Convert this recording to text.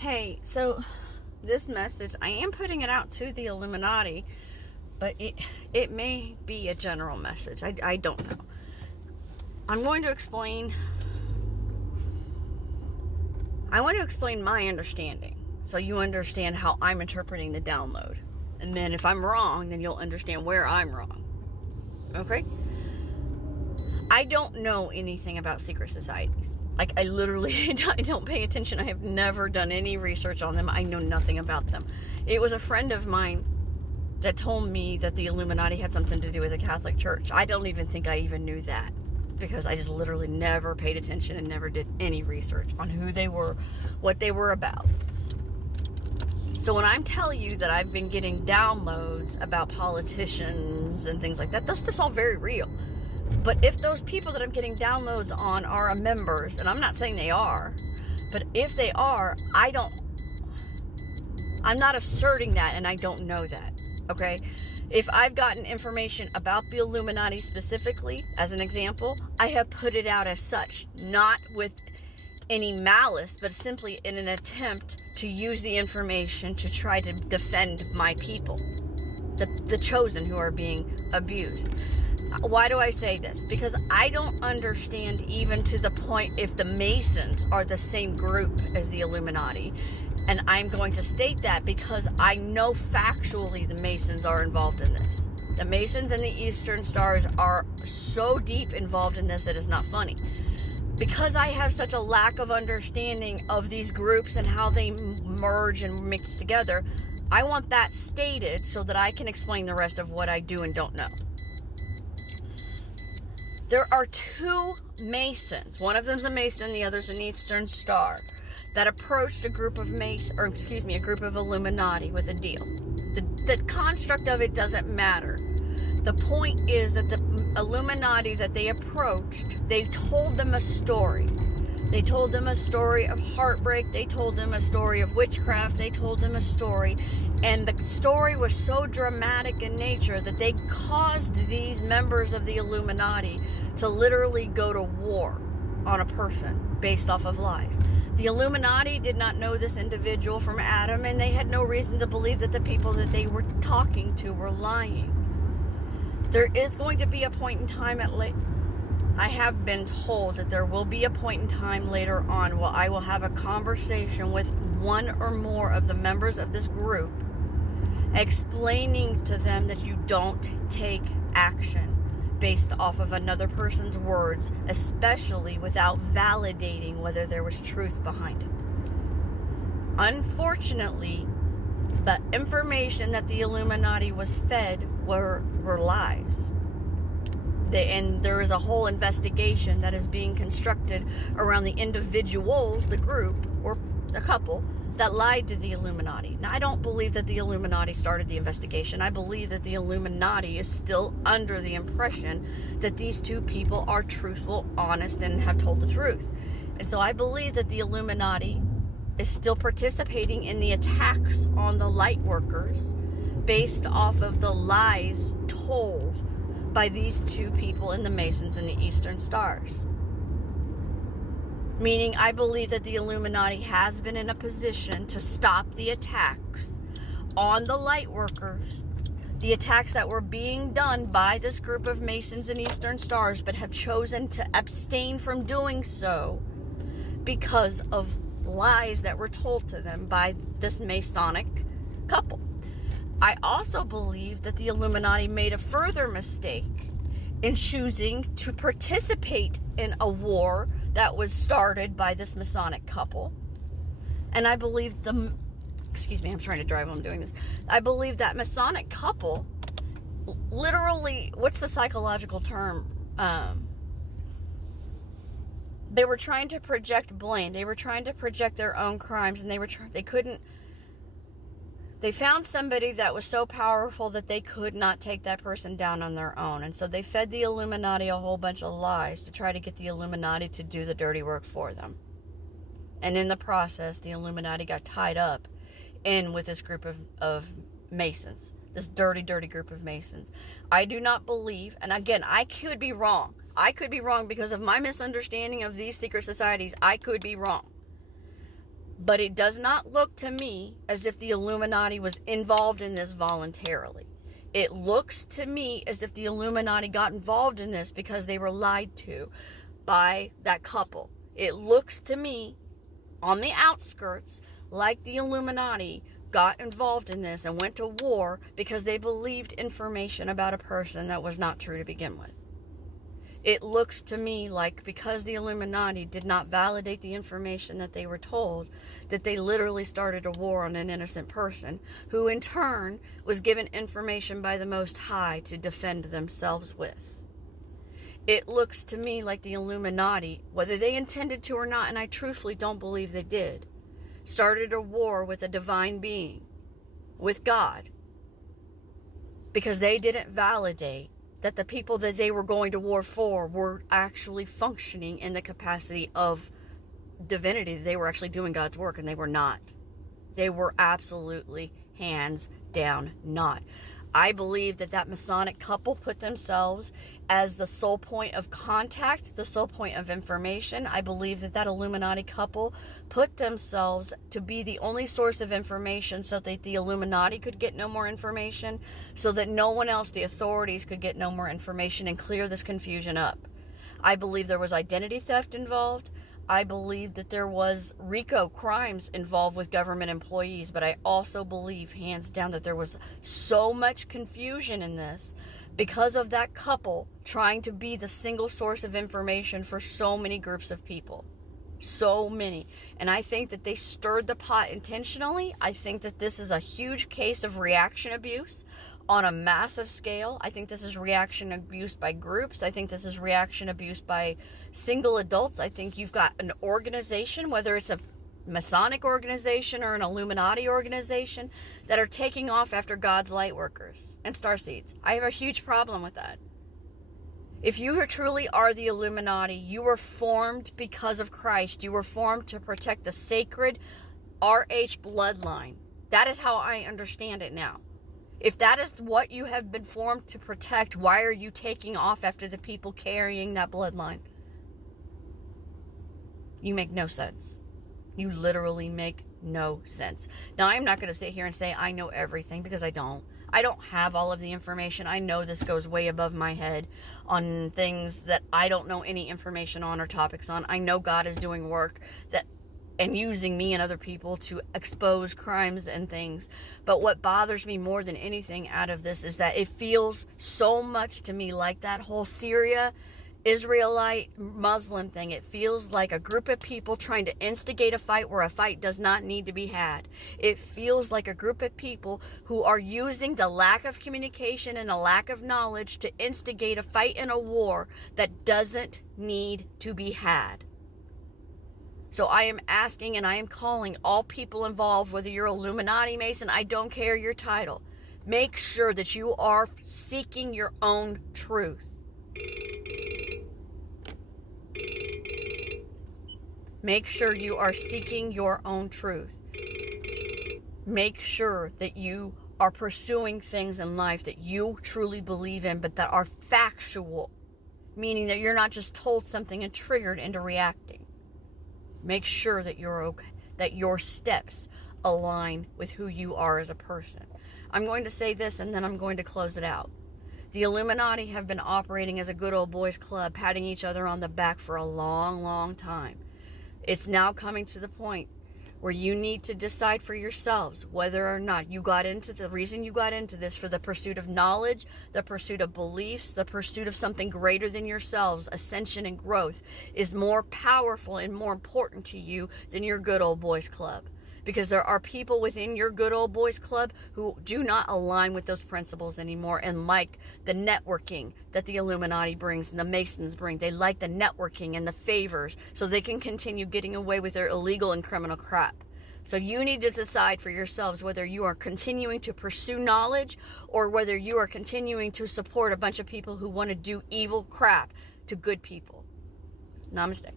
Hey, so this message, I am putting it out to the Illuminati, but it may be a general message. I don't know. I'm going to explain. I want to explain my understanding, so you understand how I'm interpreting the download. And then if I'm wrong, then you'll understand where I'm wrong. Okay? I don't know anything about secret societies. Like, I don't pay attention. I have never done any research on them. I know nothing about them. It was a friend of mine that told me that the Illuminati had something to do with the Catholic Church. I don't even think I even knew that, because I just literally never paid attention and never did any research on who they were, what they were about. So when I'm telling you that I've been getting downloads about politicians and things like that, those stuff's all very real. But if those people that I'm getting downloads on are members, and I'm not saying they are, but if they are, I'm not asserting that, and I don't know that, okay? If I've gotten information about the Illuminati specifically, as an example, I have put it out as such, not with any malice, but simply in an attempt to use the information to try to defend my people, the chosen who are being abused. Why do I say this? Because I don't understand, even to the point, if the Masons are the same group as the Illuminati. And I'm going to state that because I know factually the Masons are involved in this. The Masons and the Eastern Stars are so deep involved in this, it is not funny. Because I have such a lack of understanding of these groups and how they merge and mix together, I want that stated so that I can explain the rest of what I do and don't know. There are two Masons. One of them's a Mason, the other's an Eastern Star, that approached a group of a group of Illuminati with a deal. The construct of it doesn't matter. The point is that the Illuminati that they approached, they told them a story. They told them a story of heartbreak. They told them a story of witchcraft. They told them a story. And the story was so dramatic in nature that they caused these members of the Illuminati to literally go to war on a person based off of lies. The Illuminati did not know this individual from Adam, and they had no reason to believe that the people that they were talking to were lying. There is going to be a point in time I have been told that there will be a point in time later on where I will have a conversation with one or more of the members of this group, explaining to them that you don't take action based off of another person's words, especially without validating whether there was truth behind it. Unfortunately, the information that the Illuminati was fed were lies. And there is a whole investigation that is being constructed around the individuals, the group, or a couple, that lied to the Illuminati. Now, I don't believe that the Illuminati started the investigation. I believe that the Illuminati is still under the impression that these two people are truthful, honest, and have told the truth. And so I believe that the Illuminati is still participating in the attacks on the light workers based off of the lies told by these two people in the Masons and the Eastern Stars. Meaning, I believe that the Illuminati has been in a position to stop the attacks on the light workers, the attacks that were being done by this group of Masons and Eastern Stars, but have chosen to abstain from doing so because of lies that were told to them by this Masonic couple. I also believe that the Illuminati made a further mistake in choosing to participate in a war that was started by this Masonic couple. And I believe excuse me, I'm trying to drive while I'm doing this. I believe that Masonic couple literally, what's the psychological term? They were trying to project blame. They were trying to project their own crimes, and they found somebody that was so powerful that they could not take that person down on their own. And so they fed the Illuminati a whole bunch of lies to try to get the Illuminati to do the dirty work for them. And in the process, the Illuminati got tied up in with this group of Masons. This dirty, dirty group of Masons. I do not believe, and again, I could be wrong. I could be wrong because of my misunderstanding of these secret societies. I could be wrong. But it does not look to me as if the Illuminati was involved in this voluntarily. It looks to me as if the Illuminati got involved in this because they were lied to by that couple. It looks to me, on the outskirts, like the Illuminati got involved in this and went to war because they believed information about a person that was not true to begin with. It looks to me like because the Illuminati did not validate the information that they were told, that they literally started a war on an innocent person who in turn was given information by the Most High to defend themselves with. It looks to me like the Illuminati, whether they intended to or not, and I truthfully don't believe they did, started a war with a divine being, with God, because they didn't validate that the people that they were going to war for were actually functioning in the capacity of divinity. They were actually doing God's work, and they were not. They were absolutely, hands down, not. I believe that that Masonic couple put themselves as the sole point of contact, the sole point of information. I believe that that Illuminati couple put themselves to be the only source of information so that the Illuminati could get no more information, so that no one else, the authorities, could get no more information and clear this confusion up. I believe there was identity theft involved. I believe that there was RICO crimes involved with government employees, but I also believe, hands down, that there was so much confusion in this because of that couple trying to be the single source of information for so many groups of people. So many. And I think that they stirred the pot intentionally. I think that this is a huge case of reaction abuse on a massive scale. I think this is reaction abuse by groups. I think this is reaction abuse by single adults. I think you've got an organization, whether it's a Masonic organization or an Illuminati organization, that are taking off after God's light workers and starseeds. I have a huge problem with that. If you truly are the Illuminati, you were formed because of Christ. You were formed to protect the sacred RH bloodline. That is how I understand it now. If that is what you have been formed to protect, why are you taking off after the people carrying that bloodline? You make no sense. You literally make no sense. Now, I'm not going to sit here and say I know everything, because I don't. I don't have all of the information. I know this goes way above my head on things that I don't know any information on or topics on. I know God is doing work and using me and other people to expose crimes and things. But what bothers me more than anything out of this is that it feels so much to me like that whole Syria Israelite Muslim thing. It feels like a group of people trying to instigate a fight where a fight does not need to be had. It feels like a group of people who are using the lack of communication and a lack of knowledge to instigate a fight in a war that doesn't need to be had. So I am asking and I am calling all people involved, whether you're Illuminati, Mason, I don't care your title. Make sure that you are seeking your own truth. Make sure you are seeking your own truth. Make sure that you are pursuing things in life that you truly believe in, but that are factual, meaning that you're not just told something and triggered into reacting. Make sure that you're okay, that your steps align with who you are as a person. I'm going to say this and then I'm going to close it out. The Illuminati have been operating as a good old boys club, patting each other on the back for a long, long time. It's now coming to the point where you need to decide for yourselves whether or not you got into the reason you got into this for the pursuit of knowledge, the pursuit of beliefs, the pursuit of something greater than yourselves, ascension and growth is more powerful and more important to you than your good old boys club. Because there are people within your good old boys club who do not align with those principles anymore and like the networking that the Illuminati brings and the Masons bring. They like the networking and the favors so they can continue getting away with their illegal and criminal crap. So you need to decide for yourselves whether you are continuing to pursue knowledge or whether you are continuing to support a bunch of people who want to do evil crap to good people. Namaste.